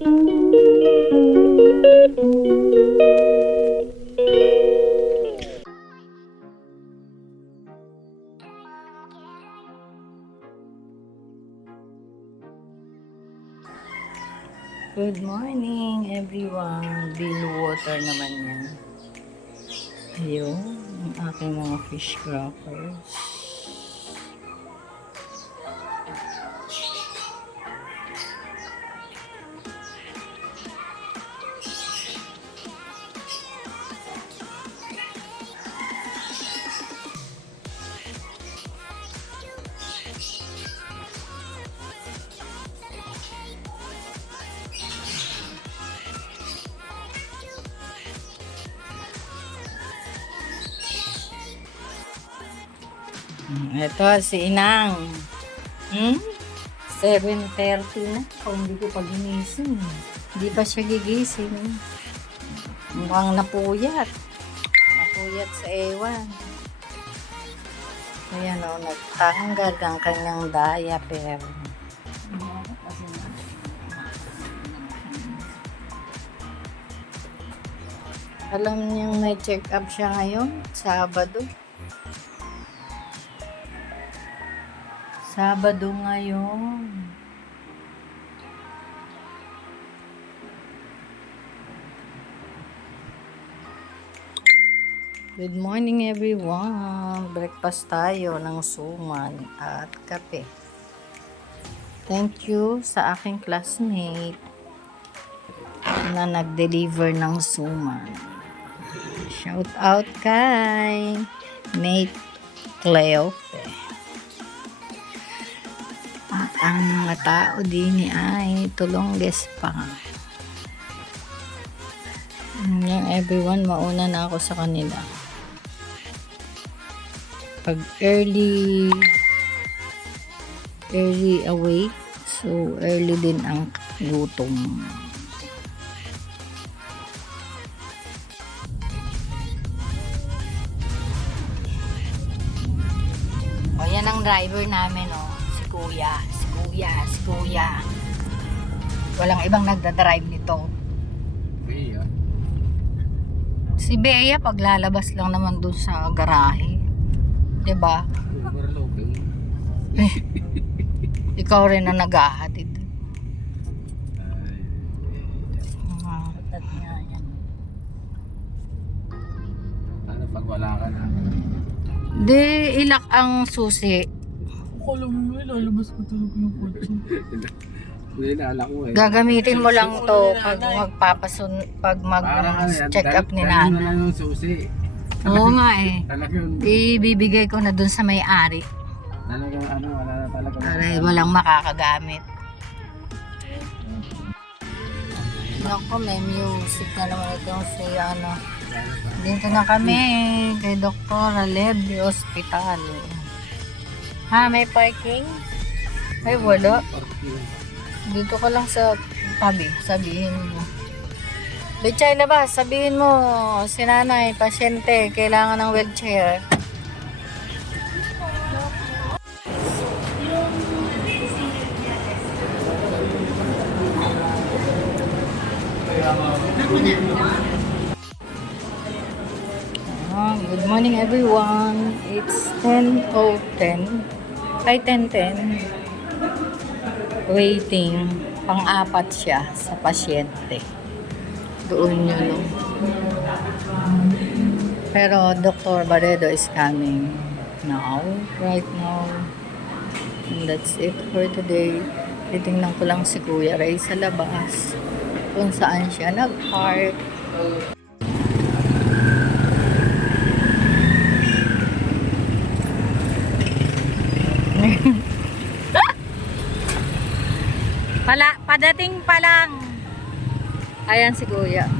Good morning everyone. Bill water naman yan. Ayun, ang aking mga fish crackers. Ito si Inang. 7:30 na. Kung hindi ko pa ginising. Hindi pa siya gigising. Mukhang napuyat. Napuyat sa ewan. Ayan o, nagtanggal ang kanyang diaper. Alam niyang may check up siya ngayon, Sabado. Sabado ngayon. Good morning everyone. Breakfast tayo ng suman at kape. Thank you sa aking classmate na nag-deliver ng suman. Shout out kay Mate Cleope. At ang mga tao din ay tulongges pa. Yan everyone, mauna na ako sa kanila. Pag early awake, so early din ang gutom. O yan ang driver namin, si Kuya. Walang ibang nagdadrive nito. Bea. Si Bea paglalabas lang naman dun sa garahe. 'Di ba? Ikaw rin ang naghahatid. Ano pag wala ka na? Di ilak ang susi. Akala mo yun, lalabas ko talaga yung kotse. Hindi naalala ko eh. Gagamitin mo lang to pag mag-check up ni Nanay. Nana. Lang yung susi. Oo nga eh. Talagang, Ibibigay ko na dun sa may-ari. talagang wala na talaga. Para walang makakagamit. Naku, may music na naman itong si Dito na kami kay Dr. Alevio Hospital. Ha, may parking? Ay, wala. Dito ka lang sa tabi, sabihin mo. Bechay na ba? Sabihin mo, si nanay, pasyente, kailangan ng wheelchair. Good morning everyone. It's 10:10. Ay, 10:10. Waiting. Pang-apat siya sa pasyente. Doon yun. Pero Dr. Barredo is coming now. Right now. And that's it for today. Titingnan ko lang si Kuya Ray sa labas. Kung saan siya nag-park. Padating pa lang. Ayan si Kuya.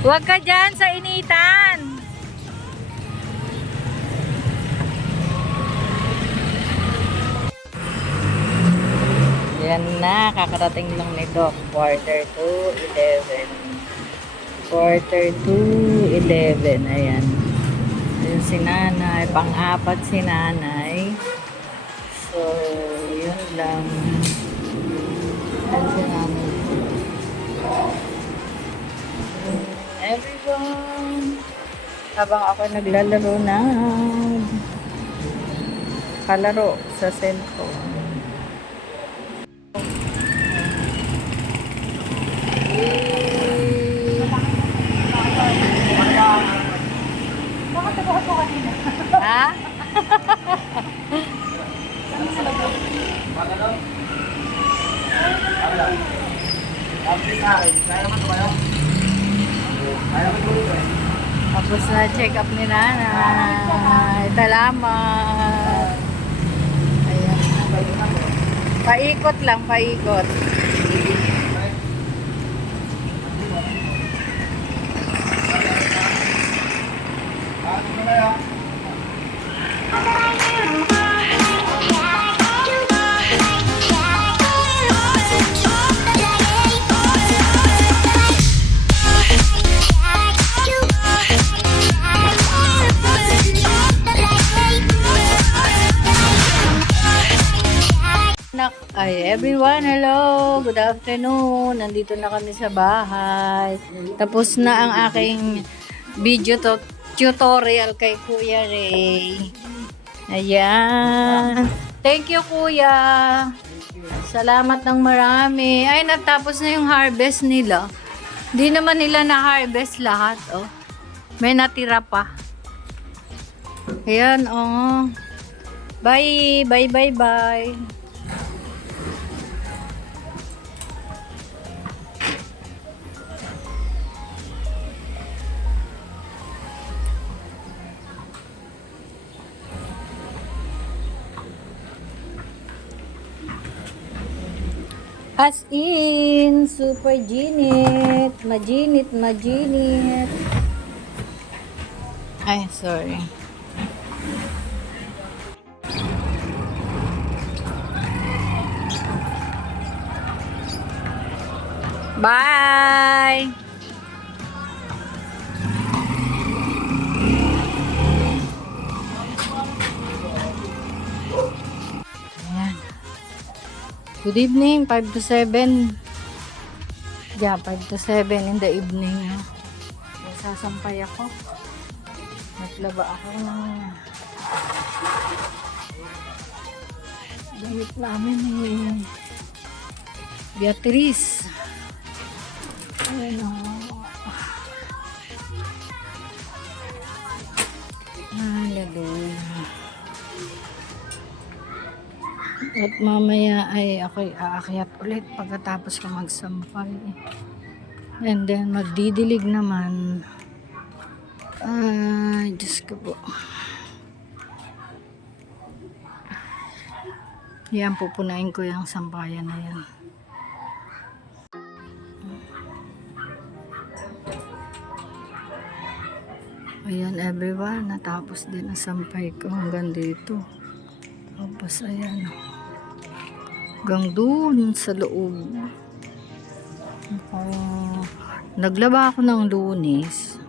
Huwag ka dyan sa initan. Yan na, kakarating lang ni Doc. Quarter to 11. Ayan. Ayan si nanay. Pang-apat si nanay. So, yun lang. Yan si nanay. Everyone. Habang ako naglalaro ng kalaro sa cellphone. Ha? Tapos na check up ni nanay. Salamat. Ayan. Paikot lang, paikot. Ay, everyone, hello! Good afternoon! Nandito na kami sa bahay. Tapos na ang aking video tutorial kay Kuya Ray. Ayan. Thank you, Kuya. Salamat ng marami. Ay, natapos na yung harvest nila. Di naman nila na-harvest lahat, oh. May natira pa. Ayan, oh. Bye! Bye, bye, bye! As in, super ginit. Majinit, majinit. Ay, sorry. Bye! Ayan. Good evening, 5 to 7. Yeah, 5 to 7 in the evening. Sasampay ako. Naglaba ako ng damit namin eh. Beatrice. Ayan o. Hallelujah. At mamaya ay ako'y aakyat ulit pagkatapos ko magsampay. And then magdidilig naman. Ay, Diyos ko po. Yan, pupunain ko yung sampayan na yan. Ayan everyone, natapos din ang sampay ko hanggang dito. Tapos ayan, hanggang dun sa loob. Naglaba ako ng Lunes.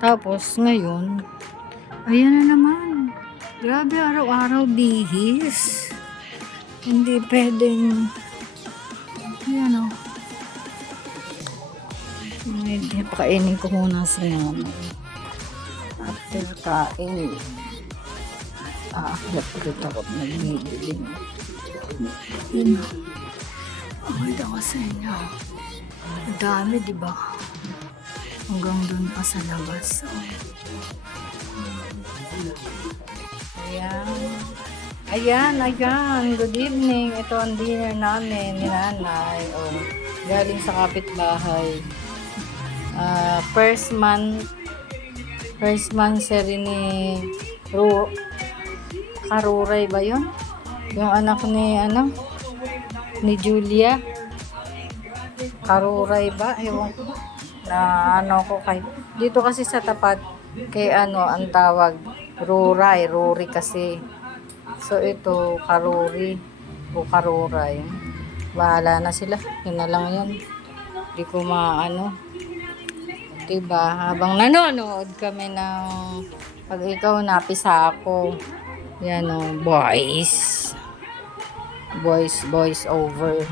Tapos ngayon, ayan na naman. Grabe, araw-araw bihis. Hindi pwedeng, ayan o. Hindi, pakainin ko muna sa yan. After kain, aakyat ulit ako at nagmidiling. Yun o. Maganda ko sa inyo. Ang dami, diba? Hanggang dun pa sa labas. Ayan. Ayan, ayan. Good evening. Ito ang dinner namin ni nanay. Oh, galing sa kapitbahay. First monthsary ni Karuray ba yun? Yung anak ni ni Julia. Karuray ba? Ewan ko. Na ko kay dito kasi sa tapat kay ang tawag Rory kasi. So ito Karuri o Karuray. Bahala na sila. Yun na lang yun. Hindi ko diba? Habang nanonood kami ng pag ikaw napisa ako. Yan boys over.